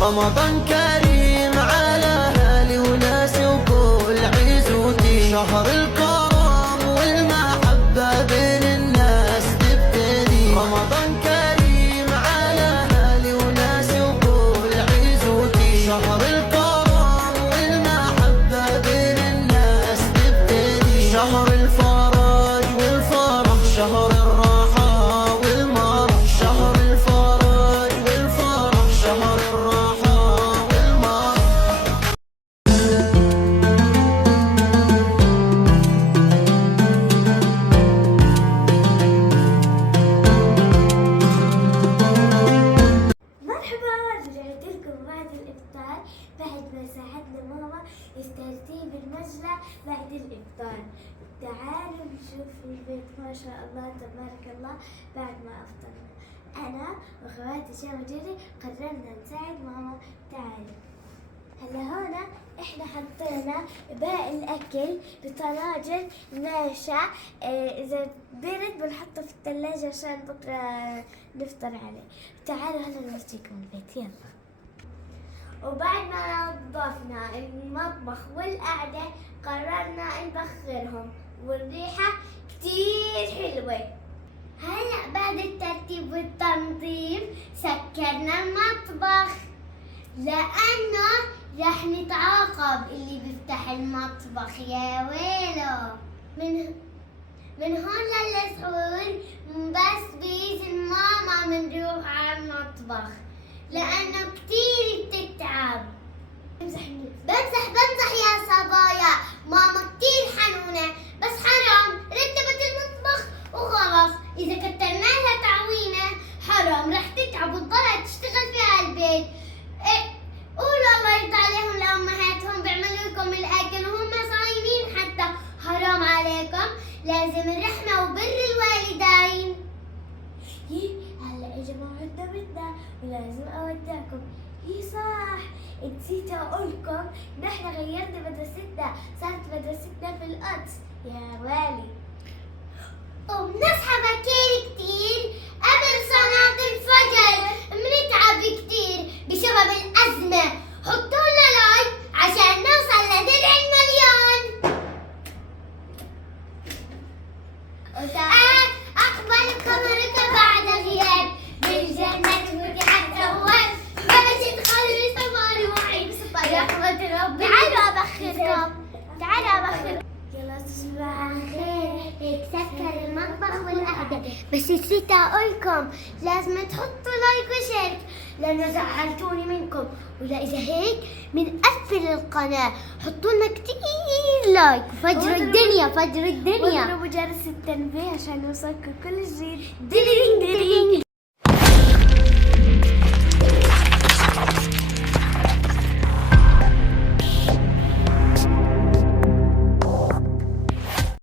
رمضان كريم على اهلي وناسي وكل عزوتي، شهر الكرم والمحبة بين الناس تبتدي. رمضان كريم على اهلي وناسي وكل عزوتي، شهر الكرم والمحبة بين الناس تبتدي. شهر الفرج والفرح، شهر الراحة والمرح، شهر الفرج والفرح، شهر الراحة والمرح. مرحبا، رجعت لكم بعد الإفطار، بعد ما ساعدنا ماما ترتيب المجلة بعد الإفطار. تعالوا نشوف البيت ما شاء الله تبارك الله بعد ما أفطرنا. أنا وأخواتي شام وجدي قررنا نساعد ماما. تعالوا. هلا هنا احنا حطينا باقي الاكل بطناجر ناشا، اذا برد بنحطه في الثلاجة عشان بكره نفطر عليه. تعالوا هلا نورجيكم البيت، يلا. وبعد ما نظفنا المطبخ والقعدة قررنا نبخرهم، والريحة كتير حلوة. هلا بعد الترتيب والتنظيم سكرنا المطبخ، لأنه رح نتعاقب اللي بيفتح المطبخ، يا ويله. من هون للسحور بس بإذن ماما بنروح على المطبخ، لأنه كتير بتتعب. بمزح يا صبايا، ماما كتير حنونة، بس حرام رتبت المطبخ وخلص. إذا كترنا لها تعويمة حرام رح تتعب وتضلها تشتغل في هالبيت. قولوا الله يرضى عليهم لأمهاتهم بيعملوا لكم الأكل وهم صايمين حتى. حرام عليكم، لازم الرحمة وبر الوالدين. هلا اجا موعدنا بدنا ولازم اودعكم. صح، نسيت اقولكم نحن غيرنا مدرستنا، صارت مدرستنا في القدس يا والي. وبنصحى بكير كتير قبل صلاة الفجر، بنتعب كتير بسبب الأزمة. حطولنا لايك عشان نوصل لدرع المليون. أقبل قمرك بعد غياب، بالجنة فتحت أبواب، بلشت خير سمار وعين رحمة ربي. تعالوا أبخركم. يلا تصبحوا على خير. هيك سكر المطبخ والقعدة، بس نسيت أقولكم لازم تحطوا لايك وشير لأنه زعلتوني منكم. ولا إذا هيك من أسفل القناة حطوا لنا كتير لايك. فجر الدنيا، فجر الدنيا. واضربوا جرس التنبيه عشان يوصلكم كل جديد.